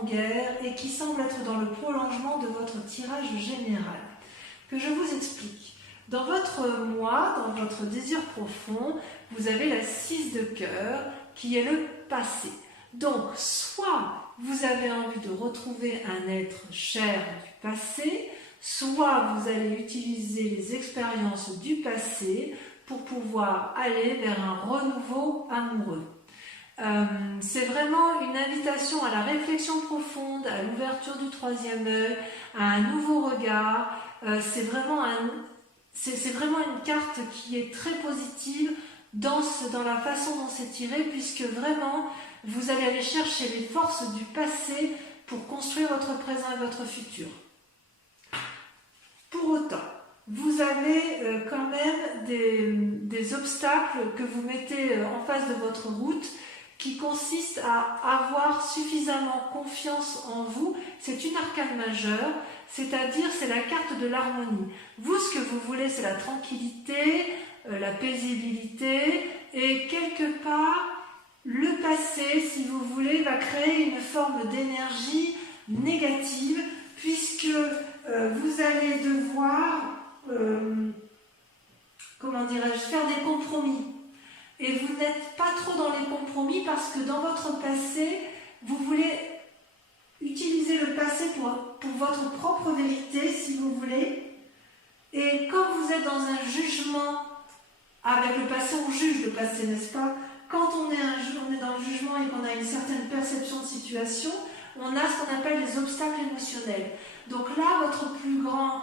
en guerre et qui semble être dans le prolongement de votre tirage général. Que je vous explique. Dans votre moi, dans votre désir profond, vous avez la 6 de cœur qui est le passé. Donc, soit vous avez envie de retrouver un être cher du passé, soit vous allez utiliser les expériences du passé pour pouvoir aller vers un renouveau amoureux. C'est vraiment une invitation à la réflexion profonde, à l'ouverture du troisième œil, à un nouveau regard. C'est vraiment une carte qui est très positive dans la façon dont c'est tiré, puisque vraiment vous allez aller chercher les forces du passé pour construire votre présent et votre futur. Pour autant, vous avez quand même des obstacles que vous mettez en face de votre route qui consistent à avoir suffisamment confiance en vous. C'est une arcane majeure, c'est-à-dire c'est la carte de l'harmonie. Vous, ce que vous voulez, c'est la tranquillité, la paisibilité, et quelque part, le passé, si vous voulez, va créer une forme d'énergie négative, puisque vous allez devoir, faire des compromis. Et vous n'êtes pas trop dans les compromis parce que dans votre passé, vous voulez utiliser le passé pour votre propre vérité, si vous voulez. Et comme vous êtes dans un jugement, avec le passé, on juge le passé, n'est-ce pas? Quand on est dans le jugement et qu'on a une certaine perception de situation, on a ce qu'on appelle les obstacles émotionnels. Donc là, votre plus grand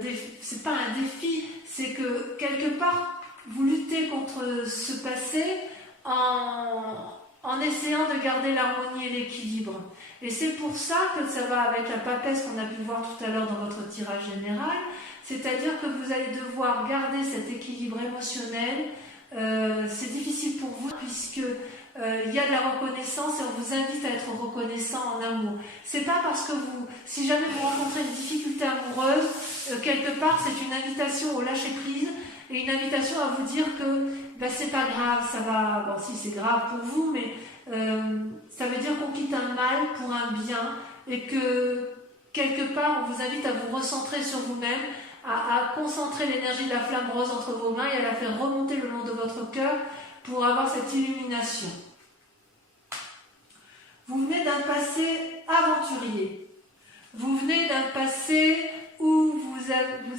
défi, c'est pas un défi, c'est que quelque part, vous luttez contre ce passé en essayant de garder l'harmonie et l'équilibre. Et c'est pour ça que ça va avec la papesse qu'on a pu voir tout à l'heure dans votre tirage général, c'est-à-dire que vous allez devoir garder cet équilibre émotionnel. C'est difficile pour vous puisque il y a de la reconnaissance et on vous invite à être reconnaissant en amour. C'est pas parce que si jamais vous rencontrez une difficulté amoureuse, quelque part c'est une invitation au lâcher prise et une invitation à vous dire que c'est pas grave, ça va, bon si c'est grave pour vous, mais ça veut dire qu'on quitte un mal pour un bien et que quelque part on vous invite à vous recentrer sur vous-même, à concentrer l'énergie de la flamme rose entre vos mains et à la faire remonter le long de votre cœur pour avoir cette illumination. Vous venez d'un passé aventurier. Vous venez d'un passé où vous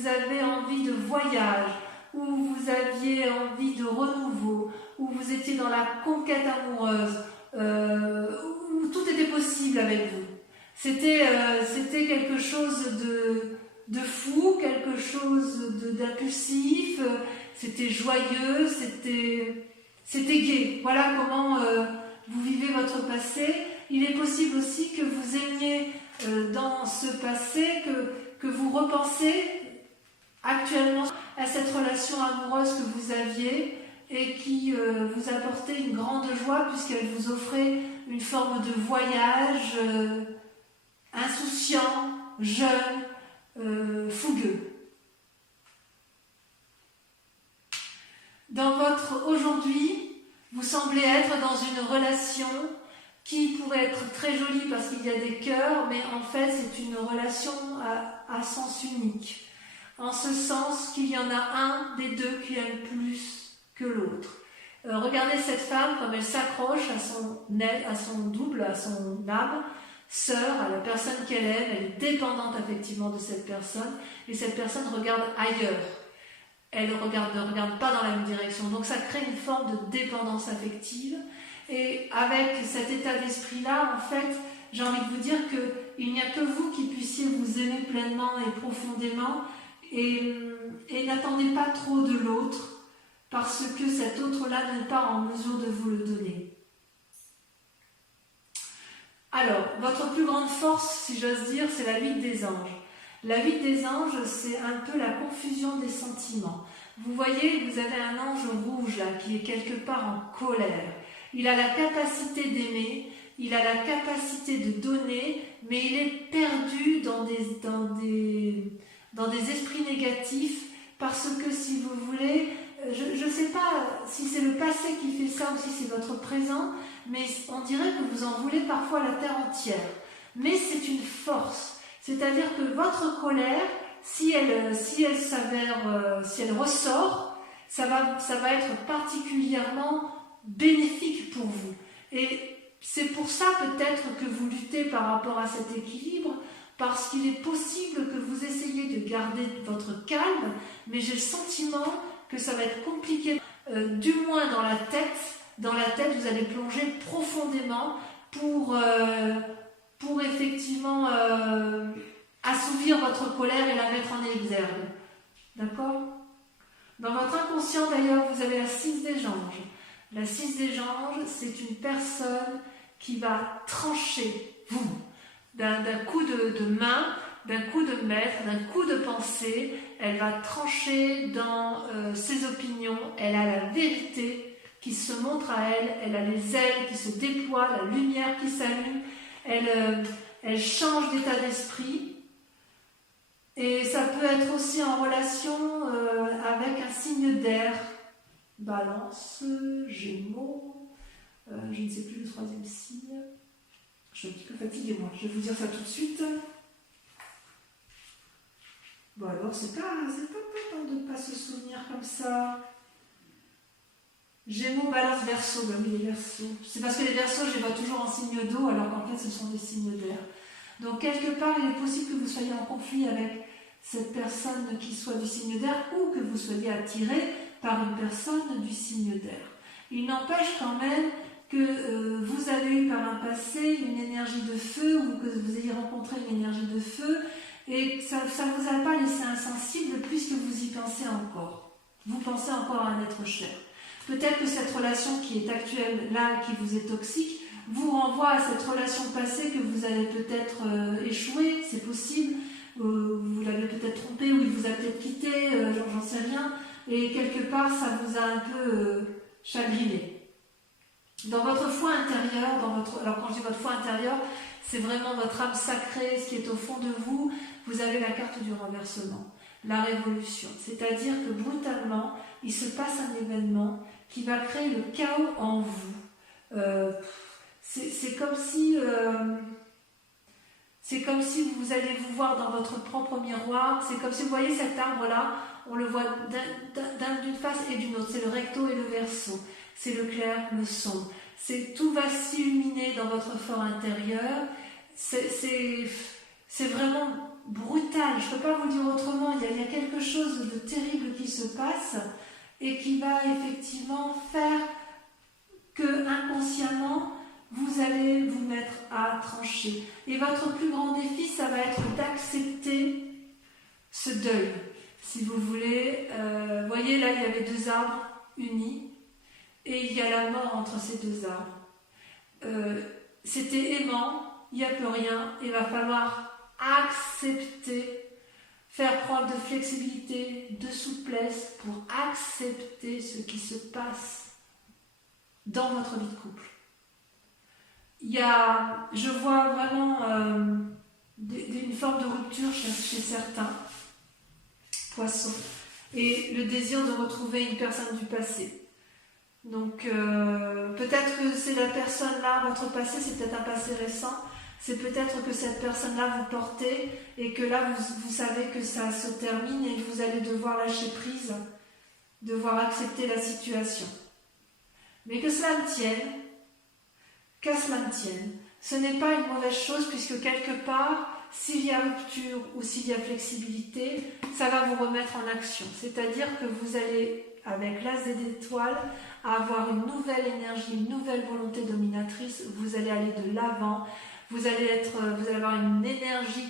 avez envie de voyage, où vous aviez envie de renouveau, où vous étiez dans la conquête amoureuse, où tout était possible avec vous. C'était quelque chose de fou, quelque chose d'impulsif, c'était joyeux, c'était gai. Voilà comment vous vivez votre passé. Il est possible aussi que vous aimiez dans ce passé, que vous repensez actuellement à cette relation amoureuse que vous aviez et qui vous apportait une grande joie puisqu'elle vous offrait une forme de voyage insouciant, jeune, fougueux. Dans votre aujourd'hui, vous semblez être dans une relation qui pourrait être très jolie parce qu'il y a des cœurs, mais en fait c'est une relation à sens unique. En ce sens qu'il y en a un des deux qui aime plus que l'autre. Regardez cette femme comme elle s'accroche à son double, à son âme, sœur, à la personne qu'elle aime, elle est dépendante affectivement de cette personne, et cette personne regarde ailleurs. Elle ne regarde pas dans la même direction. Donc ça crée une forme de dépendance affective. Et avec cet état d'esprit-là, en fait, j'ai envie de vous dire qu'il n'y a que vous qui puissiez vous aimer pleinement et profondément. Et n'attendez pas trop de l'autre, parce que cet autre-là n'est pas en mesure de vous le donner. Alors, votre plus grande force, si j'ose dire, c'est la huile des anges. La huile des anges, c'est un peu la confusion des sentiments. Vous voyez, vous avez un ange rouge là, qui est quelque part en colère. Il a la capacité d'aimer, il a la capacité de donner, mais il est perdu dans des esprits négatifs, parce que si vous voulez, je ne sais pas si c'est le passé qui fait ça ou si c'est votre présent, mais on dirait que vous en voulez parfois la terre entière. mais c'est une force. C'est-à-dire que votre colère, si elle s'avère, si elle ressort, ça va être particulièrement bénéfique pour vous. Et c'est pour ça peut-être que vous luttez par rapport à cet équilibre, parce qu'il est possible que vous essayiez de garder votre calme, mais j'ai le sentiment que ça va être compliqué, du moins dans la tête. Dans la tête, vous allez plonger profondément pour effectivement assouvir votre colère et la mettre en exergue. D'accord? Dans votre inconscient, d'ailleurs, vous avez la 6 des anges. La 6 des anges, c'est une personne qui va trancher, vous, d'un coup de main, d'un coup de maître, d'un coup de pensée. Elle va trancher dans ses opinions. Elle a la vérité qui se montre à elle. Elle a les ailes qui se déploient, la lumière qui s'allume. Elle change d'état d'esprit. Et ça peut être aussi en relation avec un signe d'air. Balance, Gémeaux, je ne sais plus le 3e signe. Je suis un petit peu fatiguée, moi. Je vais vous dire ça tout de suite. Bon, alors, c'est pas de ne pas se souvenir comme ça. Gémeaux, Balance, Verseau. Ben oui, les Verseaux. C'est parce que les Verseaux, je les vois toujours en signe d'eau, alors qu'en fait, ce sont des signes d'air. Donc, quelque part, il est possible que vous soyez en conflit avec cette personne qui soit du signe d'air ou que vous soyez attiré par une personne du signe d'air. Il n'empêche quand même que vous avez eu par un passé une énergie de feu ou que vous ayez rencontré une énergie de feu et que ça ne vous a pas laissé insensible puisque vous y pensez encore. Vous pensez encore à un être cher. Peut-être que cette relation qui est actuelle là, qui vous est toxique, vous renvoie à cette relation passée que vous avez peut-être échoué, c'est possible, vous l'avez peut-être trompé ou il vous a peut-être quitté, j'en sais rien. Et quelque part, ça vous a un peu chagriné. Dans votre foi intérieure, alors quand je dis votre foi intérieure, c'est vraiment votre âme sacrée, ce qui est au fond de vous, vous avez la carte du renversement, la révolution. C'est-à-dire que brutalement, il se passe un événement qui va créer le chaos en vous. C'est comme si vous allez vous voir dans votre propre miroir, c'est comme si vous voyez cet arbre-là, on le voit d'une face et d'une autre, c'est le recto et le verso, c'est le clair, le sombre, tout va s'illuminer dans votre fort intérieur, c'est vraiment brutal, je ne peux pas vous dire autrement, il y a quelque chose de terrible qui se passe et qui va effectivement faire que inconsciemment, vous allez vous mettre à trancher. Et votre plus grand défi, ça va être d'accepter ce deuil. Si vous voulez, voyez là, il y avait 2 arbres unis et il y a la mort entre ces 2 arbres. C'était aimant, il n'y a plus rien, il va falloir accepter, faire preuve de flexibilité, de souplesse pour accepter ce qui se passe dans votre vie de couple. Je vois vraiment une forme de rupture chez certains poissons et le désir de retrouver une personne du passé. Donc peut-être que c'est la personne-là, votre passé, c'est peut-être un passé récent, c'est peut-être que cette personne-là vous portez et que là vous savez que ça se termine et que vous allez devoir lâcher prise, devoir accepter la situation. Mais que cela me tienne, qu'à cela ne tienne. Ce n'est pas une mauvaise chose puisque quelque part, s'il y a rupture ou s'il y a flexibilité, ça va vous remettre en action. C'est-à-dire que vous allez, avec l'as d'étoiles, avoir une nouvelle énergie, une nouvelle volonté dominatrice. Vous allez aller de l'avant. Vous allez avoir une énergie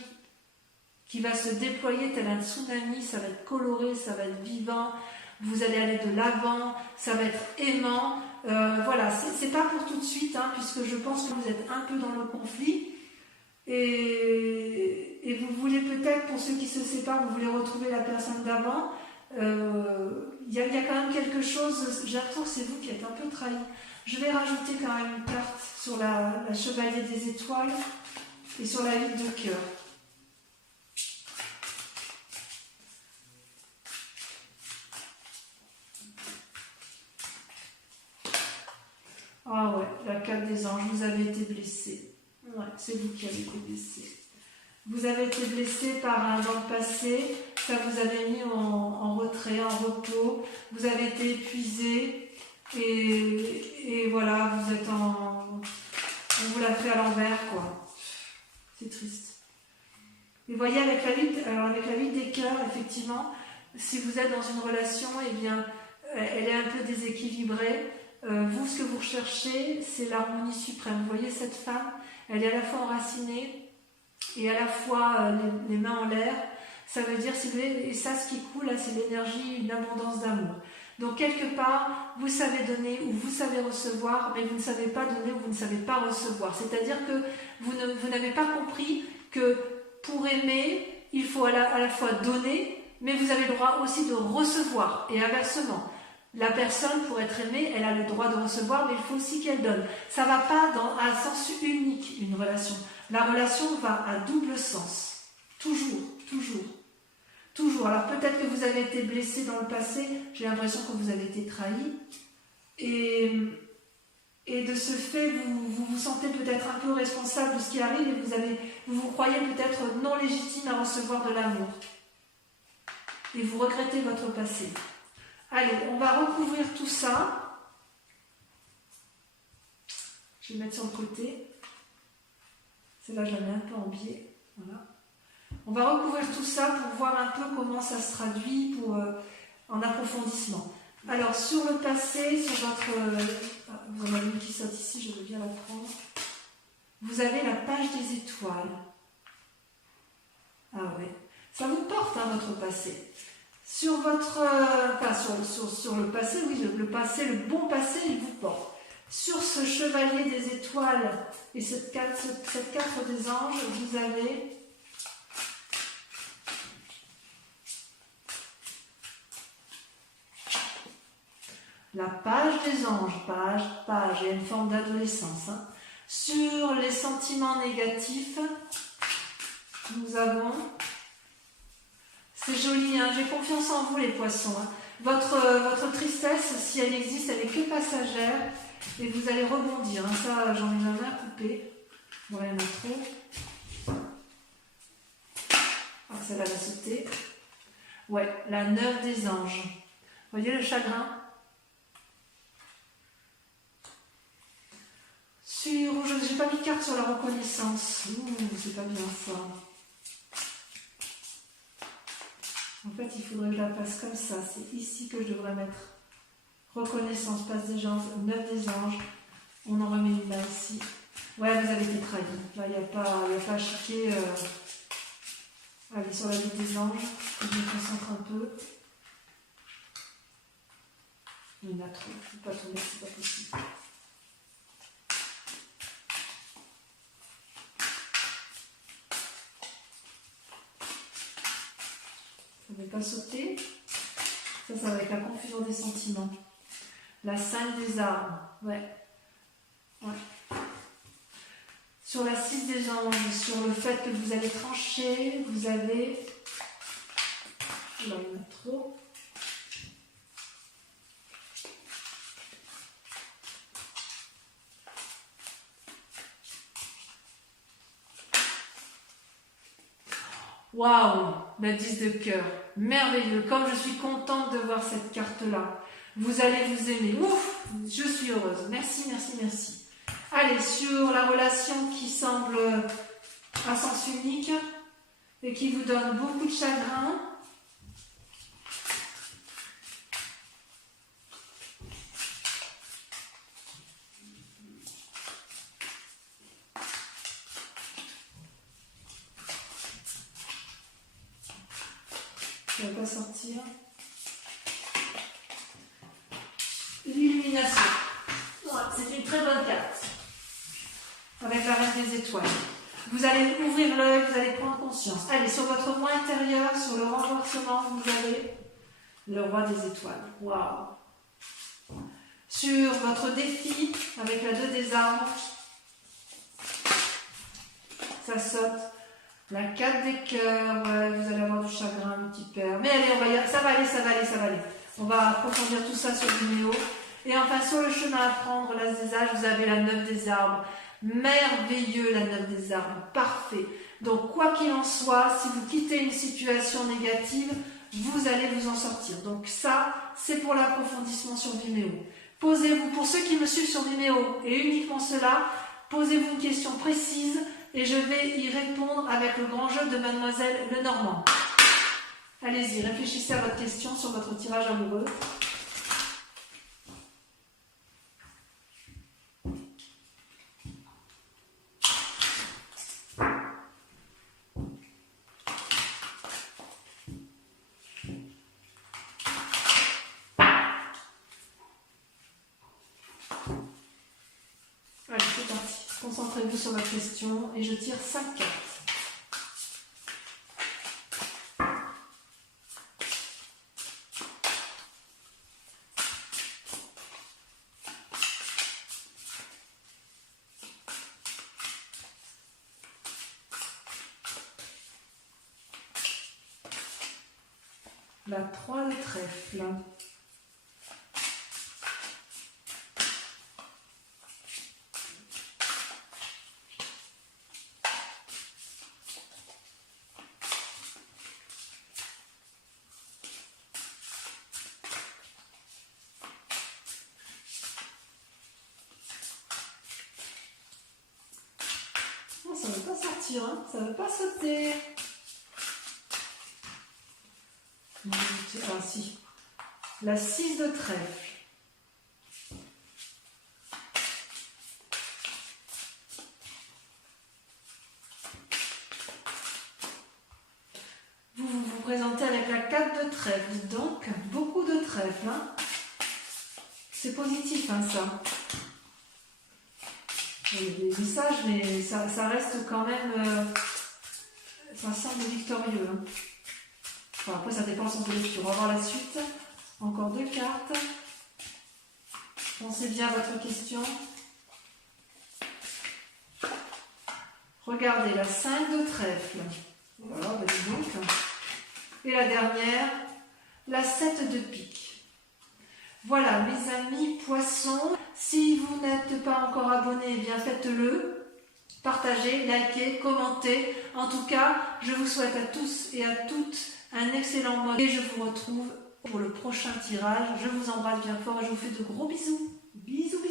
qui va se déployer tel un tsunami. Ça va être coloré, ça va être vivant. Vous allez aller de l'avant. Ça va être aimant. Voilà, c'est pas pour tout de suite, hein, puisque je pense que vous êtes un peu dans le conflit et vous voulez peut-être, pour ceux qui se séparent, vous voulez retrouver la personne d'avant. Il y a quand même quelque chose, j'ai l'impression que c'est vous qui êtes un peu trahi. Je vais rajouter quand même une carte sur la chevalier des étoiles et sur la 8 de cœur. Ah ouais, la 4 des anges, vous avez été blessé. Ouais, c'est vous qui avez été blessé. Vous avez été blessé dans le passé, ça vous avait mis en retrait, en repos, vous avez été épuisé et voilà, vous êtes on vous l'a fait à l'envers, quoi. C'est triste. Et vous voyez, avec la vie des cœurs, effectivement, si vous êtes dans une relation, eh bien, elle est un peu déséquilibrée. Vous, ce que vous recherchez, c'est l'harmonie suprême. Vous voyez cette femme, elle est à la fois enracinée et à la fois les mains en l'air. Ça veut dire, si vous voulez, et ça, ce qui coule, là, c'est l'énergie, une abondance d'amour. Donc, quelque part, vous savez donner ou vous savez recevoir, mais vous ne savez pas donner ou vous ne savez pas recevoir. C'est-à-dire que vous n'avez pas compris que pour aimer, il faut à la fois donner, mais vous avez le droit aussi de recevoir. Et inversement, la personne, pour être aimée, elle a le droit de recevoir, mais il faut aussi qu'elle donne. Ça ne va pas à sens unique, une relation. La relation va à double sens. Toujours, toujours. Toujours. Alors peut-être que vous avez été blessé dans le passé, j'ai l'impression que vous avez été trahi. Et de ce fait, vous vous sentez peut-être un peu responsable de ce qui arrive et vous croyez peut-être non légitime à recevoir de l'amour. Et vous regrettez votre passé. Allez, on va recouvrir tout ça. Je vais le mettre sur le côté. Celle-là, je la mets un peu en biais. Voilà. On va recouvrir tout ça pour voir un peu comment ça se traduit en approfondissement. Alors, sur le passé, sur votre... vous en avez une qui saute ici, je veux bien la prendre. Vous avez la page des étoiles. Ah ouais. Ça vous porte, hein, votre passé. Sur votre... sur le passé, oui, le passé, le bon passé, il vous porte. Sur ce chevalier des étoiles et cette carte des anges, vous avez... La page des anges, page, il y a une forme d'adolescence. Hein. Sur les sentiments négatifs, nous avons... C'est joli, hein, j'ai confiance en vous les poissons. Hein. Votre tristesse, si elle existe, elle n'est que passagère et vous allez rebondir. Hein. Ça, j'en ai un coupé. Bon, il y en a trop. Ah, celle-là va sauter. Ouais, la 9 des anges. Vous voyez le chagrin ? Je n'ai pas mis de carte sur la reconnaissance. C'est pas bien ça. En fait, il faudrait que je la fasse comme ça. C'est ici que je devrais mettre reconnaissance, passe des anges, 9 des anges. On en remet une là ici. Ouais, vous avez été trahi. Là, il n'y a pas à chiquer. Allez, sur la vie des anges. Je me concentre un peu. Il y en a trop. Je ne peux pas tomber, c'est pas possible. Ça ne va pas sauter. Ça va être la confusion des sentiments. La 5 des armes. Ouais. Sur la 6 des anges, sur le fait que vous allez trancher, vous avez... Là, il y en a trop. Waouh, la 10 de cœur, merveilleux, comme je suis contente de voir cette carte-là. Vous allez vous aimer, ouf, je suis heureuse, merci, merci, merci. Allez, sur la relation qui semble à sens unique et qui vous donne beaucoup de chagrin. Ça ne va pas sortir. L'illumination. C'est une très bonne carte. Avec la reine des étoiles. Vous allez ouvrir l'œil, vous allez prendre conscience. Allez, sur votre moi intérieur, sur le renversement, vous avez le roi des étoiles. Waouh. Sur votre défi, avec la 2 des armes, ça saute. La 4 des cœurs, ouais, vous allez avoir du chagrin, un petit père. Mais allez, ça va aller. On va approfondir tout ça sur le numéro. Et enfin, sur le chemin à prendre, l'as des âges, vous avez la 9 des arbres. Merveilleux, la 9 des armes, parfait. Donc, quoi qu'il en soit, si vous quittez une situation négative, vous allez vous en sortir. Donc ça, c'est pour l'approfondissement sur Vimeo. Posez-vous, pour ceux qui me suivent sur Vimeo, et uniquement cela, posez-vous une question précise et je vais y répondre avec le grand jeu de Mademoiselle Lenormand. Allez-y, réfléchissez à votre question sur votre tirage amoureux. Allez, c'est parti. Concentrez-vous sur votre question et je tire 5 cartes. La 3 de trèfle. Non, ça ne veut pas sortir, hein, ça ne veut pas sauter. Ah si, la 6 de trèfle. Vous présentez avec la 4 de trèfle, donc beaucoup de trèfle. Hein. C'est positif, hein, ça. Des messages, mais ça reste quand même... ça semble victorieux. Hein. Enfin, après, ça dépend du sens de lecture. On va voir la suite. Encore 2 cartes. Pensez bien à votre question. Regardez, la 5 de trèfle. Voilà, bah dis donc. Et la dernière, la 7 de pique. Voilà, mes amis poissons. Si vous n'êtes pas encore abonné, eh bien faites-le. Partagez, likez, commentez. En tout cas, je vous souhaite à tous et à toutes un excellent mois. Et je vous retrouve pour le prochain tirage. Je vous embrasse bien fort et je vous fais de gros bisous. Bisous, bisous.